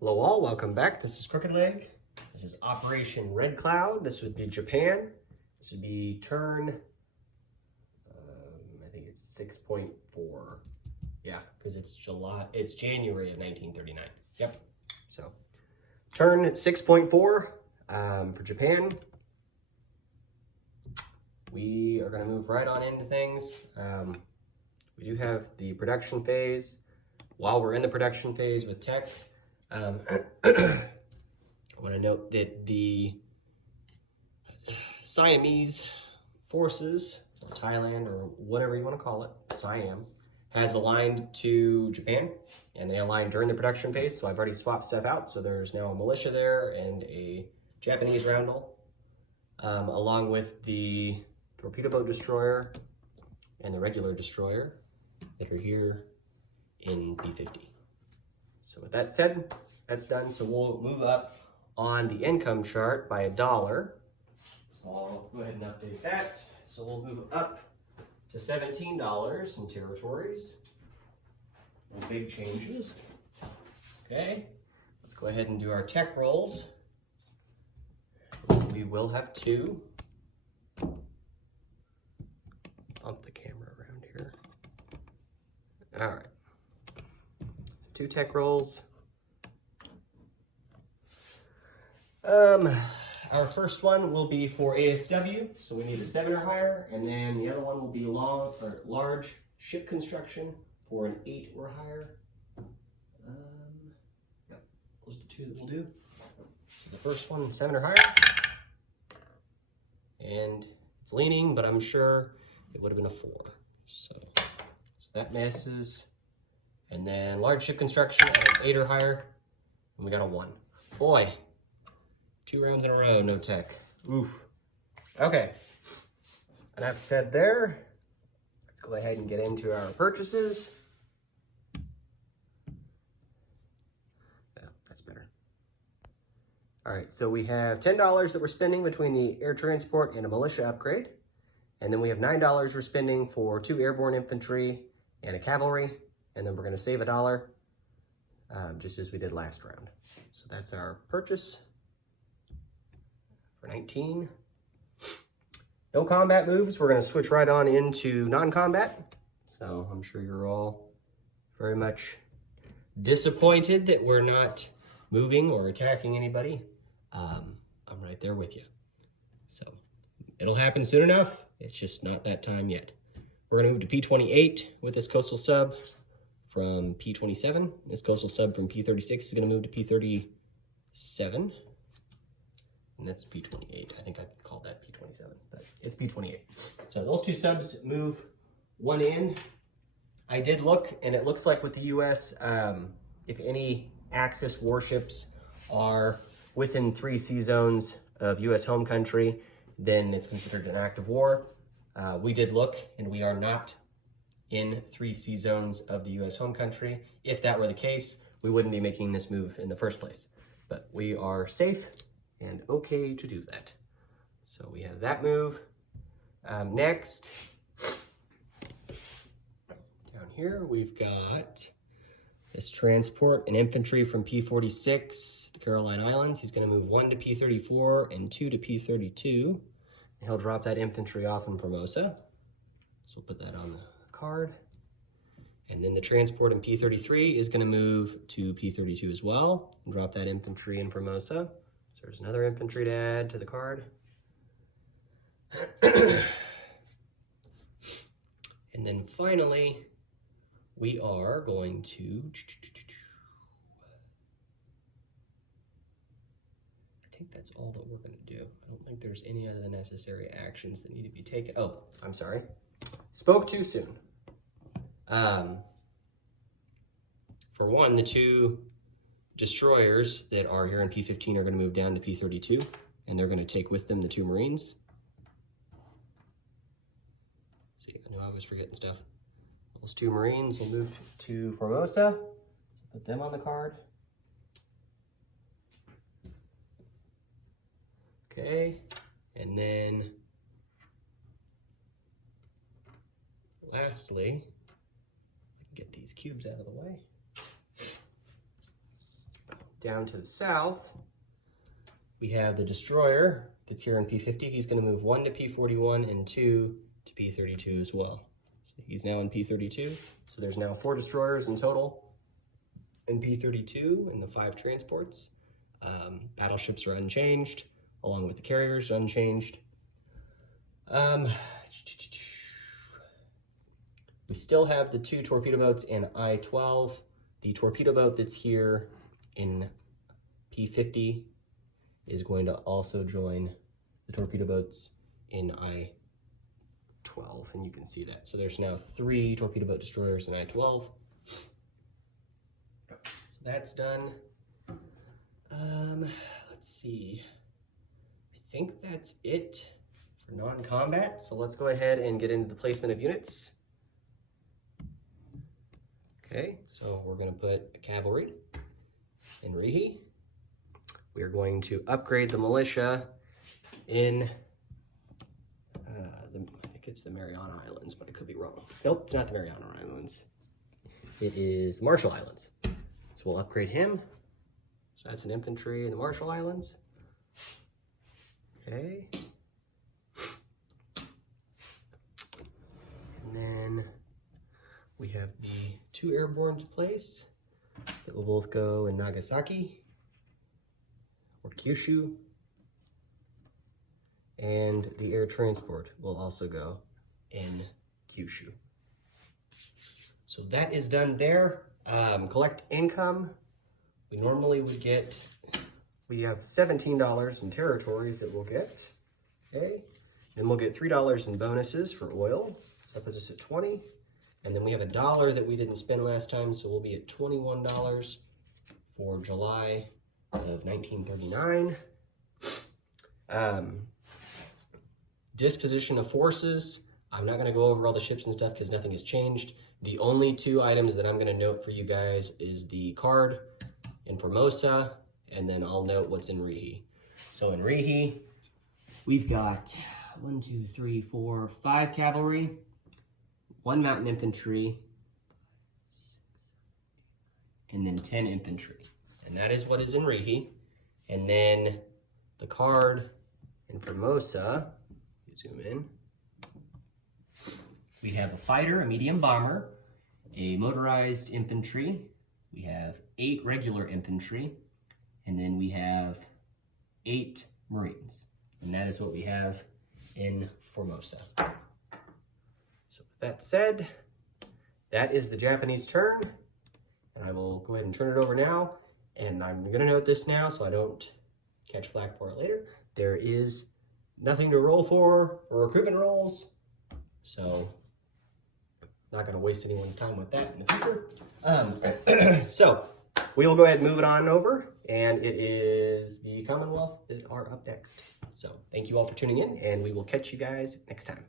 Hello all, welcome back. This is Crooked Leg. This is Operation Red Cloud. This would be Japan. This would be turn, I think it's 6.4. Yeah, because it's January of 1939. Yep. So turn 6.4 for Japan. We are going to move right on into things. We do have the production phase. While we're in the production phase with tech, I want to note that the Siamese forces, or Thailand, or whatever you want to call it, Siam, has aligned to Japan, and they aligned during the production phase, so I've already swapped stuff out, so there's now a militia there and a Japanese roundel, along with the torpedo boat destroyer and the regular destroyer that are here in B-50. So with that said, that's done. So we'll move up on the income chart by $1. So I'll go ahead and update that. So we'll move up to $17 in territories. No big changes. Okay, let's go ahead and do our tech rolls. We will have two. Bump the camera around here. All right. Two tech rolls. Our first one will be for ASW, so we need a 7 or higher, and then the other one will be large ship construction for an 8 or higher. Yep, those are the two that we'll do. So the first one, 7 or higher, and it's leaning, but I'm sure it would have been a 4. So that misses. And then large ship construction at an 8 or higher, and we got a 1. Boy, 2 rounds in a row, no tech. Oof. Okay, enough said there. Let's go ahead and get into our purchases. Yeah, that's better. All right, so we have $10 that we're spending between the air transport and a militia upgrade. And then we have $9 we're spending for 2 airborne infantry and a cavalry. And then we're going to save $1, just as we did last round. So that's our purchase for 19. No combat moves. We're going to switch right on into non-combat. So I'm sure you're all very much disappointed that we're not moving or attacking anybody. I'm right there with you. So it'll happen soon enough. It's just not that time yet. We're going to move to P28 with this coastal sub from P27. This coastal sub from P36 is going to move to P37. And that's P28. I think I called that P27, but it's P28. So those two subs move one in. I did look, and it looks like with the U.S., if any Axis warships are within 3 sea zones of U.S. home country, then it's considered an act of war. We did look, and we are not in 3 sea zones of the U.S. home country. If that were the case, we wouldn't be making this move in the first place. But we are safe and okay to do that. So we have that move. Next, down here, we've got this transport and infantry from P46, the Caroline Islands. He's going to move 1 to P34 and 2 to P32. And he'll drop that infantry off in Formosa. So we'll put that on the card. And then the transport in P33 is going to move to P32 as well and drop that infantry in Formosa. So there's another infantry to add to the card. And then finally, we are going to, I think that's all that we're going to do. I don't think there's any other necessary actions that need to be taken. Oh, I'm sorry. Spoke too soon. For one, the 2 destroyers that are here in P15 are going to move down to P32, and they're going to take with them the 2 Marines. See, I know I was forgetting stuff. Those 2 Marines will move to Formosa. Put them on the card. Okay, and then lastly, get these cubes out of the way. down to the south, we have the destroyer that's here in P50. He's going to move 1 to P41 and 2 to P32 as well. So he's now in P32. So there's now 4 destroyers in total in P32 and the 5 transports. Battleships are unchanged, along with the carriers unchanged. We still have the 2 torpedo boats in I-12. The torpedo boat that's here in P50 is going to also join the torpedo boats in I-12, and you can see that. So there's now 3 torpedo boat destroyers in I-12. So that's done. Let's see. I think that's it for non-combat. So let's go ahead and get into the placement of units. Okay, so we're going to put a cavalry in Rihi. We are going to upgrade the militia in, I think it's the Mariana Islands, but I could be wrong. Nope, it's not the Mariana Islands. It is the Marshall Islands. So we'll upgrade him. So that's an infantry in the Marshall Islands. Okay. And then we have the 2 airborne to place that will both go in Nagasaki or Kyushu. And the air transport will also go in Kyushu. So that is done there. Collect income. We normally would get, we have $17 in territories that we'll get. Okay. Then we'll get $3 in bonuses for oil. So that puts us at 20. And then we have $1 that we didn't spend last time, so we'll be at $21 for July of 1939. Disposition of forces. I'm not going to go over all the ships and stuff because nothing has changed. The only 2 items that I'm going to note for you guys is the card in Formosa, and then I'll note what's in Rihi. So in Rihi, we've got 1, 2, 3, 4, 5 cavalry, 1 mountain infantry, and then 10 infantry. And that is what is in Rihi. And then the card in Formosa, zoom in, we have a fighter, a medium bomber, a motorized infantry, we have 8 regular infantry, and then we have 8 Marines. And that is what we have in Formosa. So with that said, that is the Japanese turn. And I will go ahead and turn it over now. And I'm going to note this now so I don't catch flack for it later. There is nothing to roll for recruitment rolls. So not going to waste anyone's time with that in the future. So we will go ahead and move it on over. And it is the Commonwealth that are up next. So thank you all for tuning in, and we will catch you guys next time.